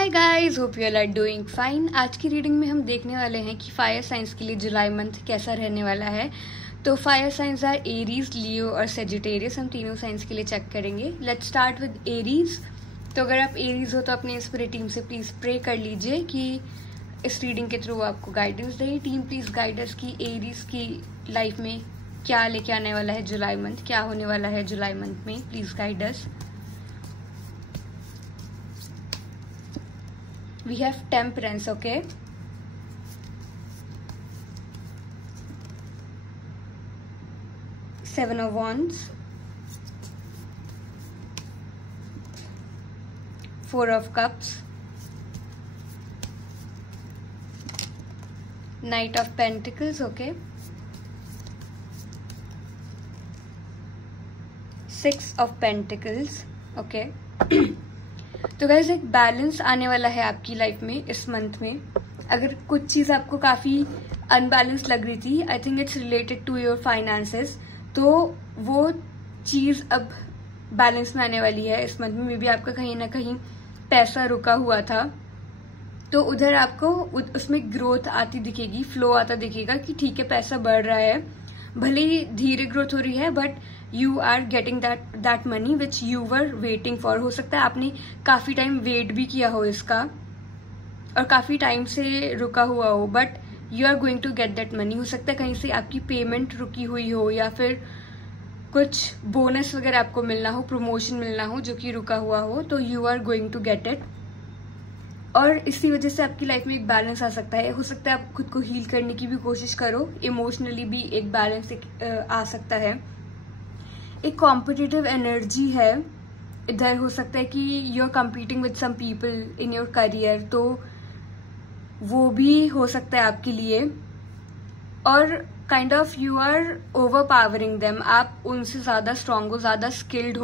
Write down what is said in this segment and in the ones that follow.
Hi guys, hope you are doing fine. आज की reading में हम देखने वाले हैं कि फायर साइंस के लिए जुलाई मंथ कैसा रहने वाला है। तो फायर साइंस आर एरीज, लियो और सेजिटेरियस। हम तीनों साइंस के लिए चेक करेंगे। Let's start with Aries. तो अगर आप एरीज हो तो अपने स्पिरिट टीम से प्लीज प्रे कर लीजिए कि इस रीडिंग के थ्रू आपको guidance they. Team please guide us कि एरीज की लाइफ में क्या लेके आने वाला है जुलाई मंथ, क्या होने वाला है जुलाई मंथ में। Please guide us. We have temperance, okay? Seven of Wands, Four of Cups, Knight of Pentacles, okay? Six of Pentacles, okay? तो गाइस एक बैलेंस आने वाला है आपकी लाइफ में इस मंथ में। अगर कुछ चीज आपको काफी अनबैलेंस लग रही थी, I think it's related to your finances, तो वो चीज अब बैलेंस में आने वाली है इस मंथ में। मे बी आपका कहीं ना कहीं पैसा रुका हुआ था, तो उधर आपको उसमें ग्रोथ आती दिखेगी, फ्लो आता दिखेगा कि ठीक है पैसा बढ़ रहा है, भले ही धीरे ग्रोथ हो रही है, but you are getting that money which you were waiting for. हो सकता है आपने काफी टाइम वेट भी किया हो इसका और काफी टाइम से रुका हुआ हो, but you are going to get that money. हो सकता है कहीं से आपकी पेमेंट रुकी हुई हो या फिर कुछ बोनस वगैरह आपको मिलना हो, प्रमोशन मिलना हो जो कि रुका हुआ हो, तो you are going to get it. और इसी वजह से आपकी लाइफ में एक बैलेंस आ सकता है। हो सकता है आप खुद को हील करने की भी कोशिश करो, इमोशनली भी एक बैलेंस आ सकता है। एक कॉम्पिटिटिव एनर्जी है इधर। हो सकता है कि you are competing with some people in your career, तो वो भी हो सकता है आपके लिए। और kind of you are over powering them, आप उनसे ज्यादा स्ट्रांग हो, ज्यादा स्किल्ड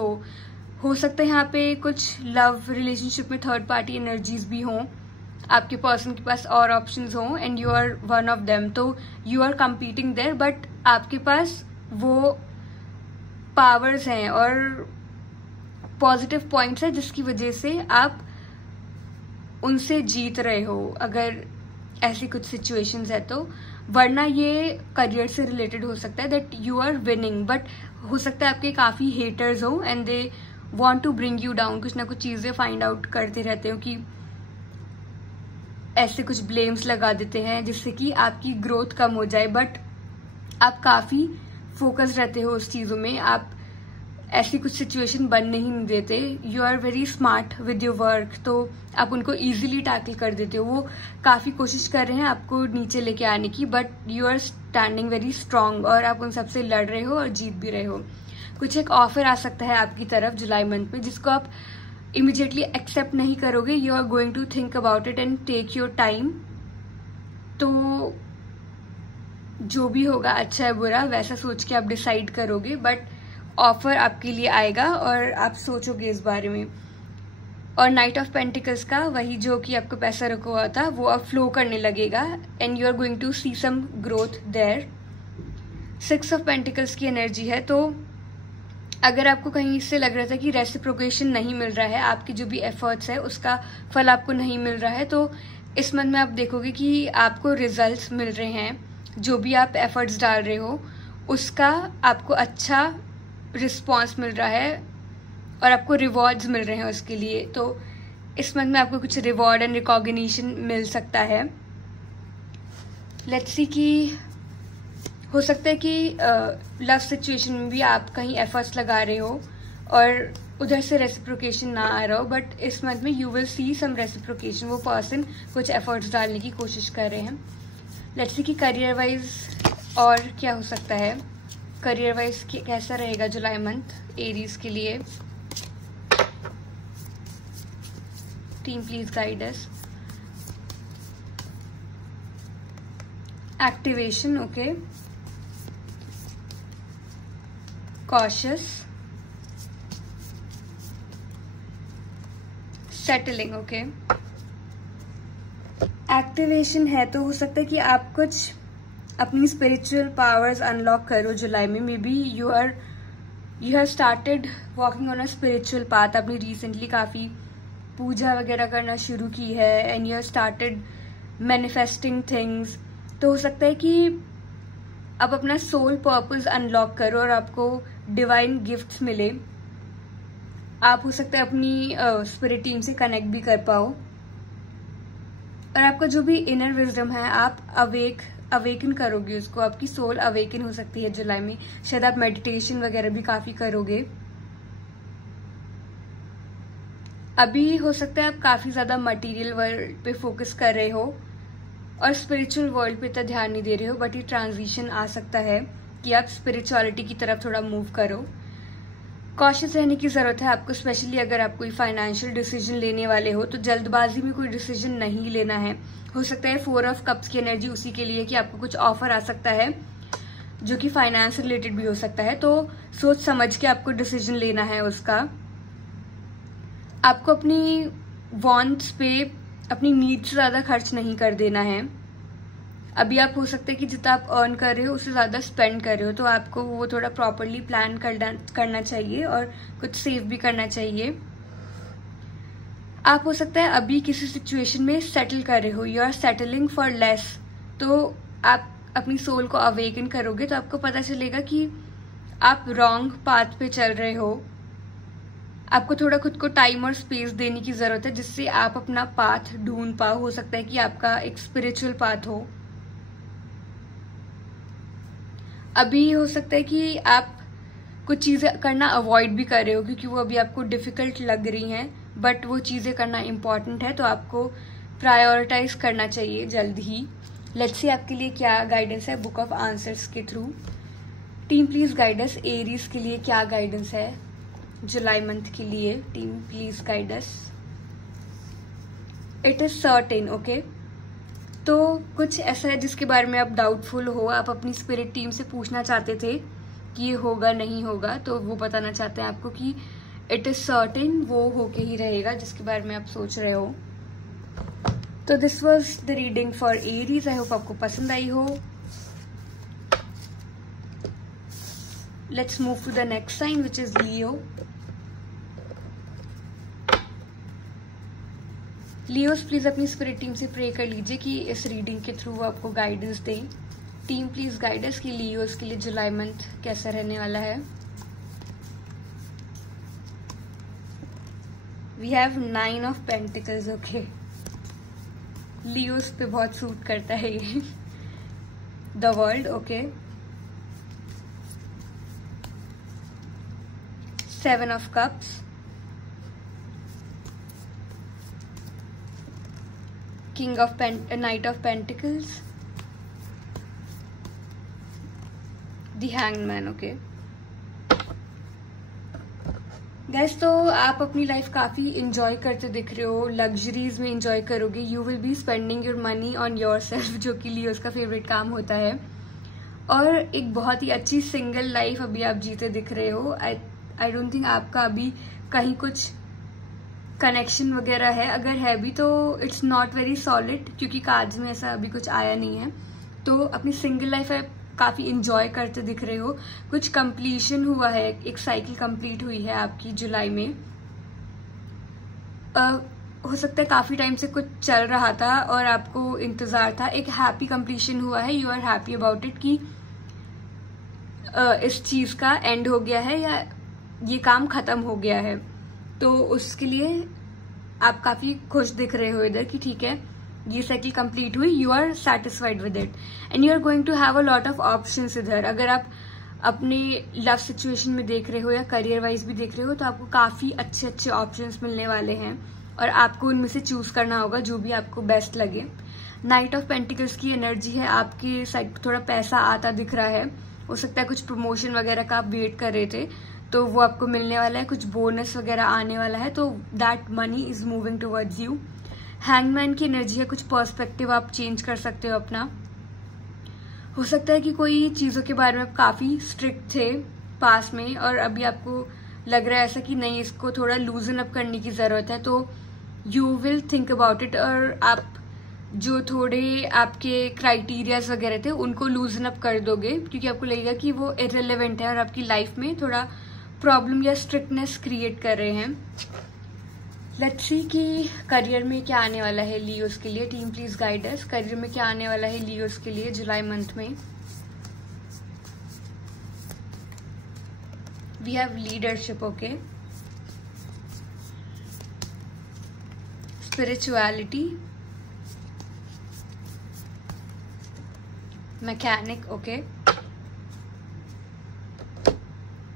हो सकता है यहाँ पे कुछ लव रिलेशनशिप में थर्ड पार्टी एनर्जीज भी हों, आपके पर्सन के पास और ऑप्शंस हों and you are one of them. तो you are competing there, but आपके पास वो पावर्स हैं और पॉजिटिव पॉइंट्स है जिसकी वजह से आप उनसे जीत रहे हो, अगर ऐसी कुछ सिचुएशंस है तो। वरना ये करियर से रिलेटेड हो सकता है that you are winning, but हो सकता है आपके काफी हेटर्स हो and they want to bring you down। कुछ ना कुछ चीजें फाइंड आउट करते रहते हो कि ऐसे कुछ ब्लेम्स लगा देते हैं जिससे कि आपकी ग्रोथ कम हो जाए, बट आप काफी फोकस रहते हो उस चीजों में। आप ऐसी कुछ सिचुएशन बनने ही नहीं देते। You are very smart with your work, तो आप उनको इजीली टैकल कर देते हो। वो काफी कोशिश कर रहे हैं आपको नीचे लेके आने की, but you are standing very strong और आप उन सबसे लड़ रहे हो और जीत भी रहे हो। कुछ एक ऑफर आ सकता है आपकी तरफ जुलाई मंथ में जिसको आप इमिडिएटली एक्सेप्ट नहीं करोगे। You are going to think about it and take your time. तो जो भी होगा, अच्छा है बुरा, वैसा सोच के आप डिसाइड करोगे, बट ऑफर आपके लिए आएगा और आप सोचोगे इस बारे में। और नाइट ऑफ पेंटिकल्स का वही जो कि आपको पैसा रुका हुआ था वो अब फ्लो करने लगेगा and you are going to see some growth there. Six of pentacles की एनर्जी है, तो अगर आपको कहीं इससे लग रहा था कि रेसिप्रोकेशन नहीं मिल रहा है, आपकी जो भी एफर्ट्स है उसका फल आपको नहीं मिल रहा है, तो इस मंथ में आप देखोगे कि आपको रिजल्ट्स मिल रहे हैं। जो भी आप एफर्ट्स डाल रहे हो उसका आपको अच्छा रिस्पॉन्स मिल रहा है और आपको रिवॉर्ड्स मिल रहे हैं उसके लिए। तो इस मंथ में आपको कुछ रिवॉर्ड एंड रिकॉग्निशन मिल सकता है। लेट्स सी कि हो सकता है कि लव सिचुएशन में भी आप कहीं एफर्ट्स लगा रहे हो और उधर से रेसिप्रोकेशन ना आ रहा हो, बट इस मंथ में you will see some reciprocation. वो पर्सन कुछ एफर्ट्स डालने की कोशिश कर रहे हैं। लेट्स सी कि करियर वाइज और क्या हो सकता है, करियर वाइज कैसा रहेगा जुलाई मंथ एरीज के लिए। Team please guide us. Activation, okay. cautious, settling, okay. Activation है तो हो सकता है कि आप कुछ अपनी स्पिरिचुअल पावर्स अनलॉक करो जुलाई में। May be you have started walking on a spiritual path. आपने रिसेंटली काफी पूजा वगैरह करना शुरू की है and you started manifesting things, तो हो सकता है कि आप अपना सोल पर्पस अनलॉक करो और आपको डिवाइन गिफ्ट्स मिले। आप हो सकता है अपनी स्पिरिट टीम से कनेक्ट भी कर पाओ और आपका जो भी इनर विजडम है आप अवेकन करोगे उसको, आपकी सोल अवेकन हो सकती है जुलाई में। शायद आप मेडिटेशन वगैरह भी काफी करोगे। अभी हो सकता है आप काफी ज्यादा मटेरियल वर्ल्ड पे फोकस कर रहे हो और स्पिरिचुअल वर्ल्ड पे इतना ध्यान नहीं दे रहे हो, बट ये ट्रांजिशन आ सकता है कि आप स्पिरिचुअलिटी की तरफ थोड़ा मूव करो। कॉशियस रहने की जरूरत है आपको, स्पेशली अगर आप कोई फाइनेंशियल डिसीजन लेने वाले हो तो जल्दबाजी में कोई डिसीजन नहीं लेना है। हो सकता है 4 ऑफ कप्स की एनर्जी उसी के लिए कि आपको कुछ ऑफर आ सकता है जो कि फाइनेंस रिलेटेड भी हो सकता है, तो सोच समझ के आपको डिसीजन लेना है उसका। आपको अपनी वांट्स पे अपनी नीड्स से ज्यादा खर्च नहीं कर देना है। अभी आप हो सकता है कि जितना आप अर्न कर रहे हो उससे ज्यादा स्पेंड कर रहे हो, तो आपको वो थोड़ा प्रॉपरली प्लान करना चाहिए और कुछ सेव भी करना चाहिए। आप हो सकता है अभी किसी सिचुएशन में सेटल कर रहे हो, you are settling for less, तो आप अपनी सोल को अवेकन करोगे तो आपको पता चलेगा कि आप रॉन्ग पाथ पे चल रहे हो। आपको थोड़ा खुद को टाइम और स्पेस देने की जरूरत है जिससे आप अपना पाथ ढूंढ पाओ। हो सकता है कि आपका एक स्पिरिचुअल पाथ हो। अभी हो सकता है कि आप कुछ चीजें करना अवॉइड भी कर रहे हो क्योंकि वो अभी आपको डिफिकल्ट लग रही हैं, बट वो चीजें करना इम्पोर्टेंट है तो आपको प्रायोरिटाइज करना चाहिए जल्द ही। लेट्स सी आपके लिए क्या गाइडेंस है बुक ऑफ आंसर्स के through. Team please guide us, Aries के लिए क्या गाइडेंस है जुलाई मंथ के लिए? Team please guide us. It is certain, okay. तो कुछ ऐसा है जिसके बारे में आप डाउटफुल हो, आप अपनी स्पिरिट टीम से पूछना चाहते थे कि ये होगा नहीं होगा, तो वो बताना चाहते हैं आपको कि इट इज सर्टेन, वो होके ही रहेगा जिसके बारे में आप सोच रहे हो। तो this was the reading for Aries. I hope आपको पसंद आई हो। Let's move to the next sign which is Leo. Leos please अपनी स्पिरिट टीम से प्रे कर लीजिए कि इस रीडिंग के थ्रू आपको गाइडेंस दें। टीम प्लीज गाइडेंस कि लियोस के लिए जुलाई मंथ कैसा रहने वाला है। We have 9 of pentacles, okay. Leos पे बहुत सूट करता है ये। The world, okay. 7 of cups, king of knight of pentacles, the hanged man, okay. Guys, तो आप अपनी लाइफ काफी इंजॉय करते दिख रहे हो, लग्जरीज में इंजॉय करोगे। You will be spending your money on your self, जो कि लियोस का फेवरेट काम होता है। और एक बहुत ही अच्छी सिंगल लाइफ अभी आप जीते दिख रहे हो। आई डोंट थिंक आपका अभी कहीं कुछ कनेक्शन वगैरह है, अगर है भी तो इट्स नॉट वेरी सॉलिड क्योंकि कार्ड्स में ऐसा अभी कुछ आया नहीं है। तो अपनी सिंगल लाइफ आप काफी इंजॉय करते दिख रहे हो। कुछ कंप्लीशन हुआ है, एक साइकिल कंप्लीट हुई है आपकी जुलाई में। हो सकता है काफी टाइम से कुछ चल रहा था और आपको इंतजार था, एक हैप्पी कंप्लीशन हुआ है। You are happy about it कि इस चीज का एंड हो गया है या ये काम खत्म हो गया है, तो उसके लिए आप काफी खुश दिख रहे हो इधर कि ठीक है ये साइकिल कंप्लीट हुई। You are satisfied with it and you are going to have a lot of options इधर। अगर आप अपने लव सिचुएशन में देख रहे हो या करियर वाइज भी देख रहे हो तो आपको काफी अच्छे अच्छे ऑप्शंस मिलने वाले हैं और आपको उनमें से चूज करना होगा जो भी आपको बेस्ट लगे। नाइट ऑफ पेंटिकल्स की एनर्जी है, आपके साइड थोड़ा पैसा आता दिख रहा है। हो सकता है कुछ प्रमोशन वगैरह का आप वेट कर रहे थे तो वो आपको मिलने वाला है, कुछ बोनस वगैरह आने वाला है, तो that money is moving towards you. Hangman की एनर्जी है, कुछ पर्सपेक्टिव आप चेंज कर सकते हो अपना। हो सकता है कि कोई चीजों के बारे में आप काफी स्ट्रिक्ट थे पास में और अभी आपको लग रहा है ऐसा कि नहीं, इसको थोड़ा लूजन अप करने की जरूरत है, तो you will think about it और आप जो थोड़े आपके क्राइटेरियाज वगैरह थे उनको लूजन अप कर दोगे क्योंकि आपको लगेगा कि वो इररिलेवेंट है और आपकी लाइफ में थोड़ा प्रॉब्लम या स्ट्रिक्टनेस क्रिएट कर रहे हैं। लेट्स सी कि करियर में क्या आने वाला है लियोस के लिए। Team please guide us, career में क्या आने वाला है लियोस के लिए जुलाई मंथ में। We have leadership, okay, spirituality, mechanic, okay.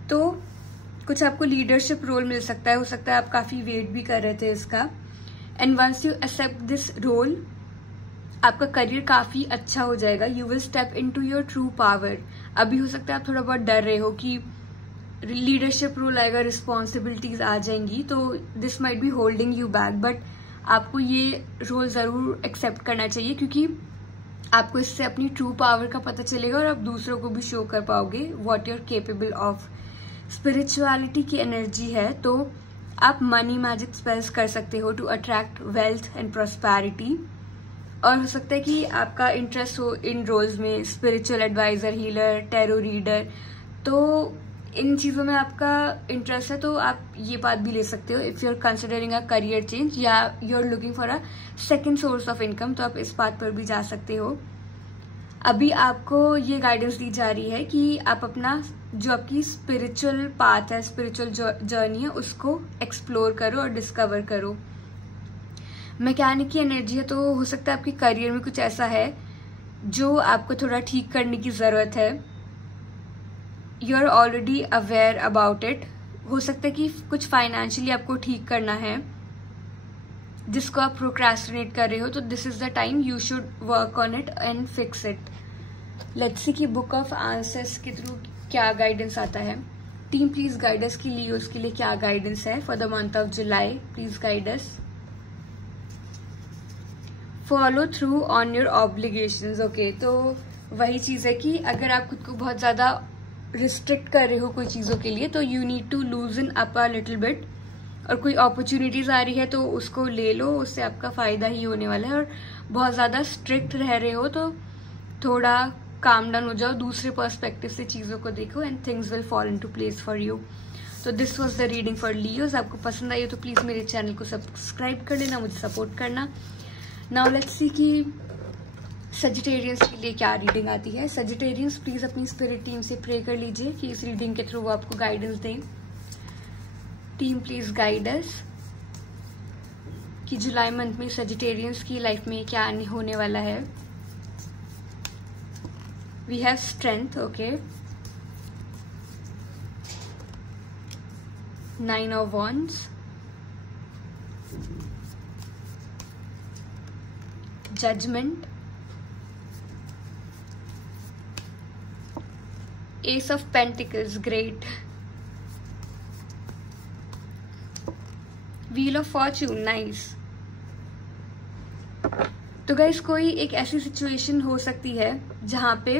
तो कुछ आपको लीडरशिप रोल मिल सकता है, हो सकता है आप काफी वेट भी कर रहे थे इसका। And once you accept this role, आपका करियर काफी अच्छा हो जाएगा। You will step into your true power. अभी हो सकता है आप थोड़ा बहुत डर रहे हो कि लीडरशिप रोल आएगा, रिस्पॉन्सिबिलिटीज आ जाएंगी, तो this might be holding you back, but आपको ये रोल जरूर एक्सेप्ट करना चाहिए, क्योंकि आपको इससे अपनी ट्रू पावर का पता चलेगा और आप दूसरों को भी शो कर पाओगे what you are capable of. Spirituality की एनर्जी है, तो आप मनी मैजिक स्पेल्स कर सकते हो to attract wealth and prosperity. और हो सकता है कि आपका इंटरेस्ट हो इन रोल्स में, spiritual adviser, healer, tarot reader, तो इन चीजों में आपका इंटरेस्ट है तो आप ये बात भी ले सकते हो। If you are considering a career change या you are looking for a second source of income, तो आप इस बात पर भी जा सकते हो। अभी आपको ये गाइडेंस दी जा रही है कि आप अपना जो आपकी स्पिरिचुअल पाथ है, स्पिरिचुअल जर्नी है, उसको एक्सप्लोर करो और डिस्कवर करो। मैकेनिक की एनर्जी है, तो हो सकता है आपके करियर में कुछ ऐसा है जो आपको थोड़ा ठीक करने की जरूरत है। You are already aware about it. हो सकता है कि कुछ फाइनेंशियली आपको ठीक करना है जिसको आप प्रोक्रेस्टिनेट कर रहे हो, तो this is the time you should work on it and fix it. Let's see कि बुक ऑफ आंसर्स के थ्रू क्या गाइडेंस आता है। टीम प्लीज गाइड अस की लियोस के लिए क्या गाइडेंस है for the month of July. Please guide us. Follow through on your obligations, okay. तो वही चीज है कि अगर आप खुद को बहुत ज्यादा रिस्ट्रिक्ट कर रहे हो कोई चीजों के लिए, तो you need to loosen up a little bit. और कोई अपॉर्चुनिटीज आ रही है तो उसको ले लो, उससे आपका फायदा ही होने वाला है। और बहुत ज्यादा स्ट्रिक्ट रह रहे हो तो थोड़ा काम डाउन हो जाओ, दूसरे पर्सपेक्टिव से चीजों को देखो and things will fall into place for you. तो this was the reading for Leos. आपको पसंद आई हो तो प्लीज मेरे चैनल को सब्सक्राइब कर लेना, मुझे सपोर्ट करना। नाउ लेट्स सी कि सजिटेरियंस के लिए क्या रीडिंग आती है। सजिटेरियंस प्लीज अपनी स्पिरिट टीम से प्रे कर लीजिए कि इस रीडिंग के थ्रू वो आपको गाइडेंस दें। टीम प्लीज गाइड अस कि जुलाई मंथ में सजिटेरियंस की लाइफ में क्या होने वाला है। We have strength, okay, 9 of Wands, Judgment, Ace of Pentacles, great, Wheel of Fortune, nice। तो गाइस कोई एक ऐसी सिचुएशन हो सकती है जहां पे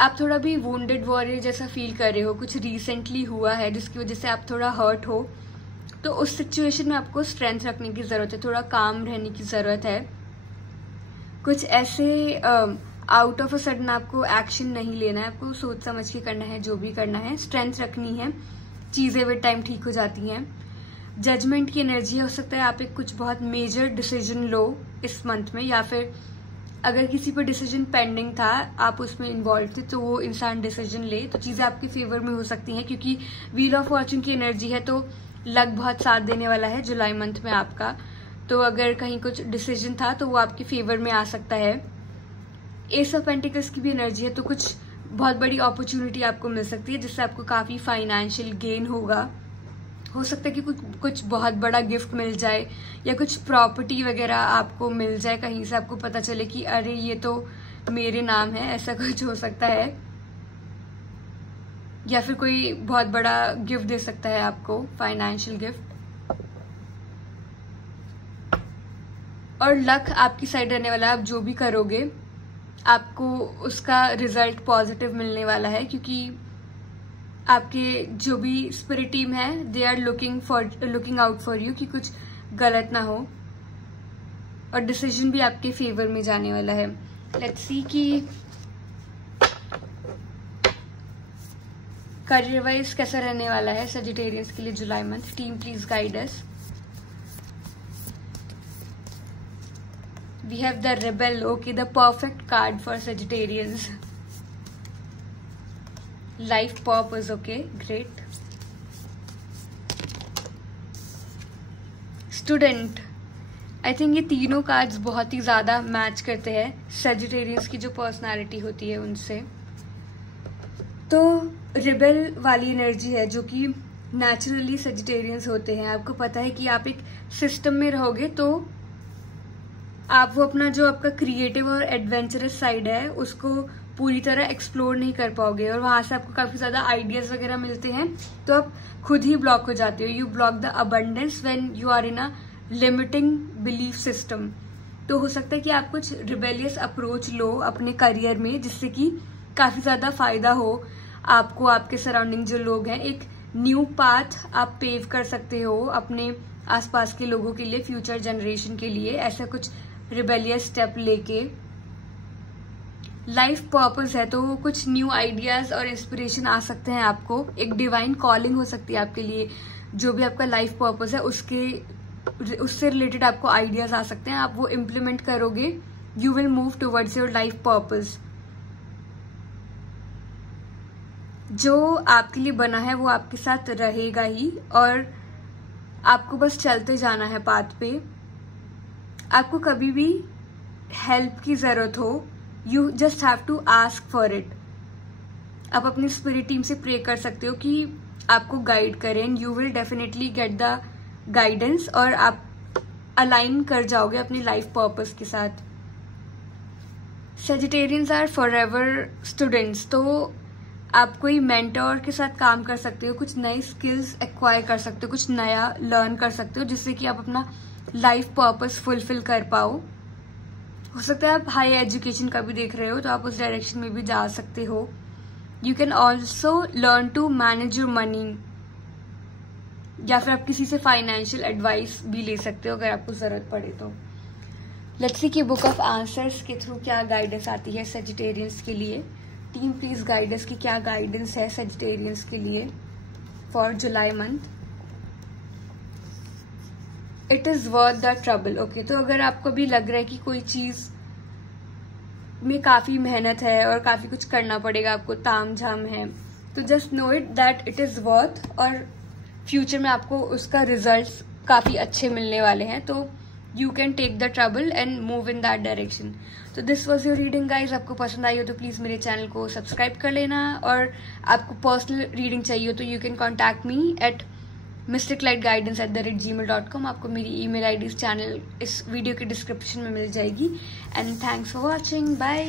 आप थोड़ा भी वुंडेड वॉरियर जैसा फील कर रहे हो, कुछ रिसेंटली हुआ है जिसकी वजह से आप थोड़ा हर्ट हो, तो उस सिचुएशन में आपको स्ट्रेंथ रखने की जरूरत है, थोड़ा काम रहने की जरूरत है। कुछ ऐसे आउट ऑफ अ सडन आपको एक्शन नहीं लेना है, आपको सोच समझ के करना है, जो भी करना है, स्ट्रेंथ रखनी है, चीजें विद टाइम ठीक हो जाती हैं। जजमेंट की एनर्जी हो सकता है आप एक कुछ बहुत मेजर डिसीजन लो इस मंथ में, या फिर अगर किसी पर डिसीजन पेंडिंग था, आप उसमें इन्वॉल्व थे, तो वो इंसान डिसीजन ले तो चीजें आपके फेवर में हो सकती हैं, क्योंकि व्हील ऑफ फॉर्चून की एनर्जी है तो लक बहुत साथ देने वाला है जुलाई मंथ में आपका। तो अगर कहीं कुछ डिसीजन था तो वो आपके फेवर में आ सकता है। एस ऑफ पेंटिकल्स की भी एनर्जी है, तो कुछ बहुत बड़ी अपॉर्चुनिटी आपको मिल सकती है जिससे आपको काफी फाइनेंशियल गेन होगा। हो सकता है कि कुछ बहुत बड़ा गिफ्ट मिल जाए या कुछ प्रॉपर्टी वगैरह आपको मिल जाए, कहीं से आपको पता चले कि अरे ये तो मेरे नाम है, ऐसा कुछ हो सकता है। या फिर कोई बहुत बड़ा गिफ्ट दे सकता है आपको, फाइनेंशियल गिफ्ट। और लक आपकी साइड रहने वाला है, आप जो भी करोगे आपको उसका रिजल्ट पॉजिटिव मिलने वाला है, क्योंकि आपके जो भी स्पिरिट टीम है they are looking out for you कि कुछ गलत ना हो, और डिसीजन भी आपके फेवर में जाने वाला है। लेट्स सी कि करियर वाइज कैसा रहने वाला है सजिटेरियंस के लिए जुलाई month. Team please guide us. we have the Rebel. Okay, the perfect card for Sagittarians. Life purpose. Okay, great. Student. I think ये तीनों कार्ड्स बहुत ही ज़्यादा मैच करते हैं Sagittarians की जो पर्सनालिटी होती है उनसे। तो रिबेल वाली एनर्जी है जो कि नेचुरली Sagittarians होते हैं। आपको पता है कि आप एक सिस्टम में रहोगे तो आप वो अपना जो आपका क्रिएटिव और एडवेंचरस साइड है उसको पूरी तरह एक्सप्लोर नहीं कर पाओगे और वहां से आपको काफी ज्यादा आइडियाज वगैरह मिलते हैं तो आप खुद ही ब्लॉक हो जाते हो। You block the abundance when you are in a limiting belief system. तो हो सकता है कि आप कुछ रिबेलियस अप्रोच लो अपने करियर में जिससे कि काफी ज्यादा फायदा हो आपको, आपके सराउंडिंग जो लोग हैं। एक न्यू पाथ आप पेव कर सकते हो अपने आसपास के लोगों के लिए, फ्यूचर जनरेशन के लिए, ऐसा कुछ रिबेलियस स्टेप लेके। लाइफ पर्पस है तो कुछ न्यू आइडियाज और इंस्पिरेशन आ सकते हैं आपको। एक डिवाइन कॉलिंग हो सकती है आपके लिए। जो भी आपका लाइफ पर्पस है उससे रिलेटेड आपको आइडियाज आ सकते हैं, आप वो इम्प्लीमेंट करोगे। You will move towards your life purpose. जो आपके लिए बना है वो आपके साथ रहेगा ही और आपको बस चलते जाना है पाथ पे। आपको कभी भी हेल्प की जरूरत हो, you just have to ask for it. आप अपनी स्पिरिट टीम से प्रे कर सकते हो कि आपको गाइड करें। You will definitely get the guidance और आप अलाइन कर जाओगे अपनी लाइफ पर्पस के साथ। Sagittarians are forever students. तो आप कोई मेंटोर के साथ काम कर सकते हो, कुछ नई स्किल्स एक्वायर कर सकते हो, कुछ नया लर्न कर सकते हो जिससे कि आप अपना लाइफ पर्पस फुलफिल कर पाओ। हो सकता है आप हाई एजुकेशन का भी देख रहे हो तो आप उस डायरेक्शन में भी जा सकते हो। You can also learn to manage your money, या फिर आप किसी से फाइनेंशियल एडवाइस भी ले सकते हो अगर आपको जरूरत पड़े तो। लेट्स सी कि बुक ऑफ आंसर्स के थ्रू क्या गाइडेंस आती है Sagittarians के लिए। टीम प्लीज गाइडेंस की क्या गाइडेंस है Sagittarians के लिए for July month. It is worth the trouble. Okay, तो अगर आपको भी लग रहा है कि कोई चीज में काफी मेहनत है और काफी कुछ करना पड़ेगा आपको, ताम झाम है, तो just know it that it is worth और फ्यूचर में आपको उसका रिजल्ट्स काफी अच्छे मिलने वाले हैं। तो you can take the trouble and move in that direction. तो this was your reading guys. आपको पसंद आई हो तो प्लीज मेरे चैनल को सब्सक्राइब कर लेना और आपको पर्सनल रीडिंग चाहिए हो तो you can contact me at mysticlightguidance@gmail.com। आपको मेरी ईमेल आईडी इस वीडियो के डिस्क्रिप्शन में मिल जाएगी। And thanks for watching, bye.